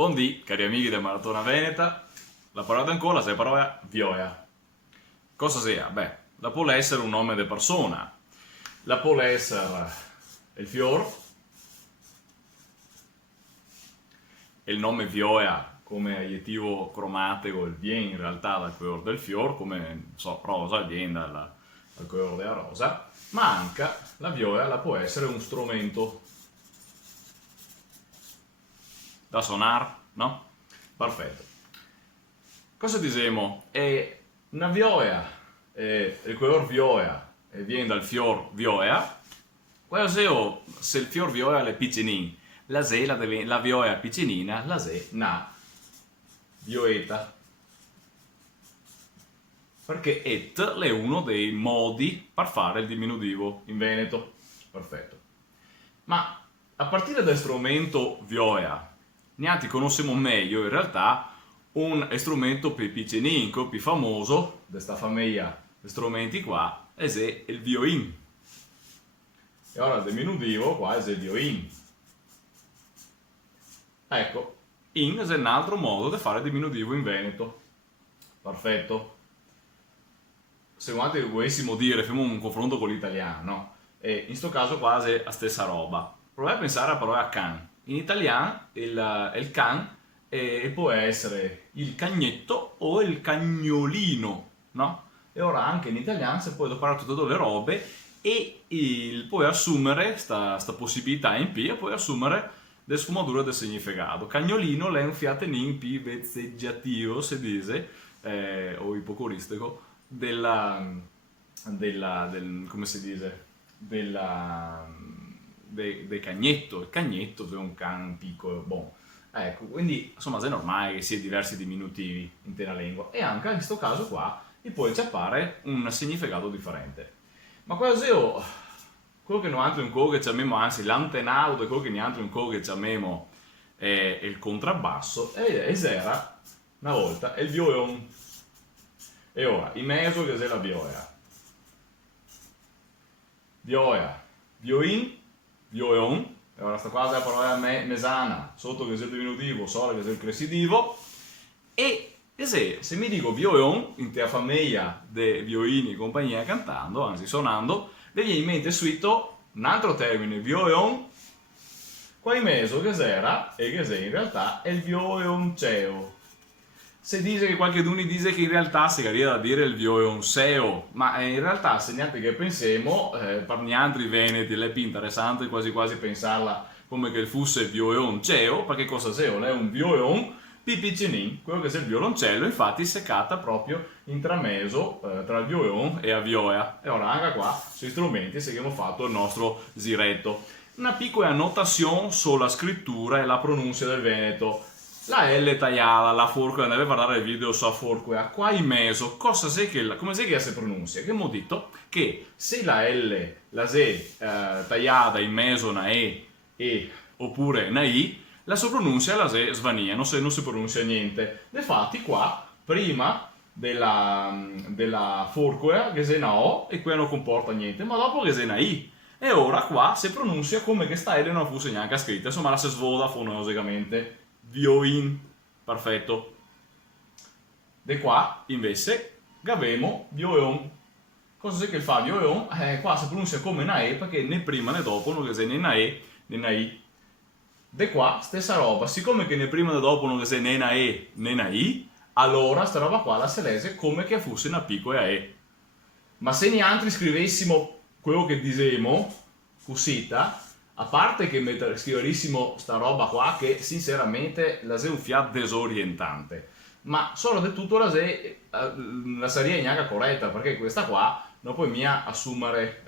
Buondì, cari amici della Maratona Veneta, la parola ancora, se parola vioia. Cosa sia? Beh, la può essere un nome di persona, la può essere il fior, il nome vioia come aggettivo cromatico viene in realtà dal colore del fior, come non so, rosa viene dal colore della rosa, ma anche la vioia la può essere un strumento da suonare, no? Perfetto. Cosa diciamo? È una vioia, il colore vioia viene dal fior vioia, se il fior vioia è piccinino, la vioia piccinina, la se na vioeta. Perché et è uno dei modi per fare il diminutivo in veneto. Perfetto. Ma a partire dal strumento vioia, neanche conosciamo meglio in realtà un strumento più piccinino, più famoso di questa famiglia di strumenti qua, è il violin. E ora il diminutivo qua è il violin. Ecco, in è un altro modo di fare diminutivo in veneto. Perfetto. Se volessimo dire, facciamo un confronto con l'italiano, no? E in questo caso qua è la stessa roba. Provate a pensare alla parola can. In italiano il can può essere il cagnetto o il cagnolino, no? E ora anche in italiano si può adoperare tutte le robe e puoi assumere questa possibilità in più e puoi assumere le sfumature del significato. Cagnolino è un fiatenin più vezzeggiativo, si dice, o ipocoristico, del, come si dice, del cagnetto. Il cagnetto è un can piccolo, boh. Ecco, quindi insomma è normale che sia diversi diminutivi in tena lingua e anche in questo caso qua gli può acciappare un significato differente. Ma quello che noi altri ancora chiamiamo, anzi l'antenato di quello che noi altri ancora chiamiamo il contrabbasso, era una volta il violon. E ora, in mezzo che è la vioia. Vioia, violin, violon. E ora sta qua è la parola mesana, sotto che è il diminutivo, sopra che è il crescitivo. E se mi dico violon, in te famiglia dei violini e compagnia cantando, anzi suonando, mi viene in mente subito un altro termine, violon, qua in mezzo che era, e che in realtà è il violonceo. Se dice che qualcuno dice che in realtà si arriva a dire il violonceo, ma in realtà se niente che pensiamo, per gli altri veneti è più interessante quasi quasi pensarla come che fosse il violonceo, perché cosa sia? È un violon più piccinin, quello che è il violoncello, infatti si cata proprio in trameso tra il violon e la vioia. E ora anche qua sui strumenti se abbiamo fatto il nostro ziretto. Una piccola annotazione sulla scrittura e la pronuncia del veneto. La L tagliata, la forca, andate a guardare il video sulla forca, qua in mezzo, come si che si pronuncia? Che abbiamo detto che se la L, la S tagliata in mezzo una E oppure una I, la sua pronuncia la S svania, non si pronuncia niente. Infatti qua, prima della forca, che è una O, e qui non comporta niente, ma dopo che è una I. E ora qua si pronuncia come che sta L non fosse neanche scritta, insomma la si svoda fonologicamente. Violin, perfetto. De qua invece gavemo violon. Cosa c'è che fa violon? Qua si pronuncia come una E perché né prima né dopo non c'è né una E né una I. De qua stessa roba, siccome che né prima né dopo non c'è né una E né una I, allora sta roba qua la si legge come che fosse una piccola E. Ma se neanche scrivessimo quello che diciamo, cosita, a parte che scriverissimo sta roba qua che sinceramente la sei un fiat desorientante, ma solo del tutto la sarebbe neanche corretta, perché questa qua non puoi mia assumere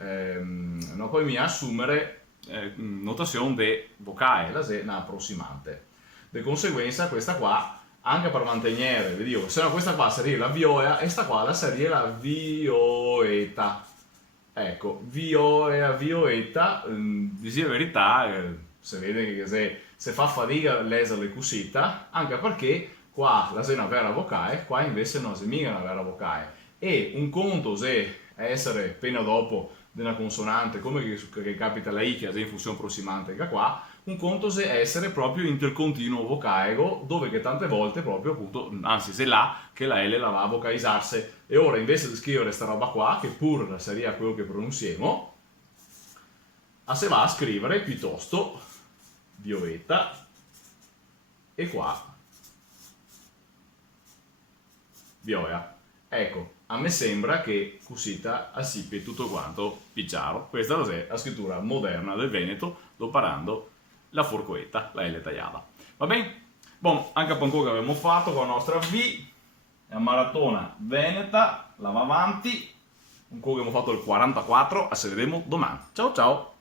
notazione de vocale, la sei una approssimante. Di conseguenza questa qua, anche per mantenere, vi dico, se no questa qua sarebbe la vioia e sta qua la sarebbe la vioeta. Ecco, vioetta, dice la verità, si vede che se fa fatica a leggere cosita, anche perché qua la è una vera vocale, qua invece non è mica una vera vocale. E un conto se essere appena dopo della consonante, come che capita la I che è in funzione prossimante che qua, un conto se essere proprio intercontinuo vocaego, dove che tante volte proprio appunto, anzi se là, che la L la va a vocalizzarsi. E ora invece di scrivere questa roba qua, che pur sarebbe quello che pronunziamo, se va a scrivere piuttosto violetta e qua vioia. Ecco, a me sembra che cosita assippi tutto quanto picciaro. Questa è la scrittura moderna del Veneto, sto parando la forcoetta, la L tagliata. Va bene? Bon, anche per quello che abbiamo fatto con la nostra V, la maratona veneta, la va avanti, con quello che abbiamo fatto il 44, se vedremo domani. Ciao ciao!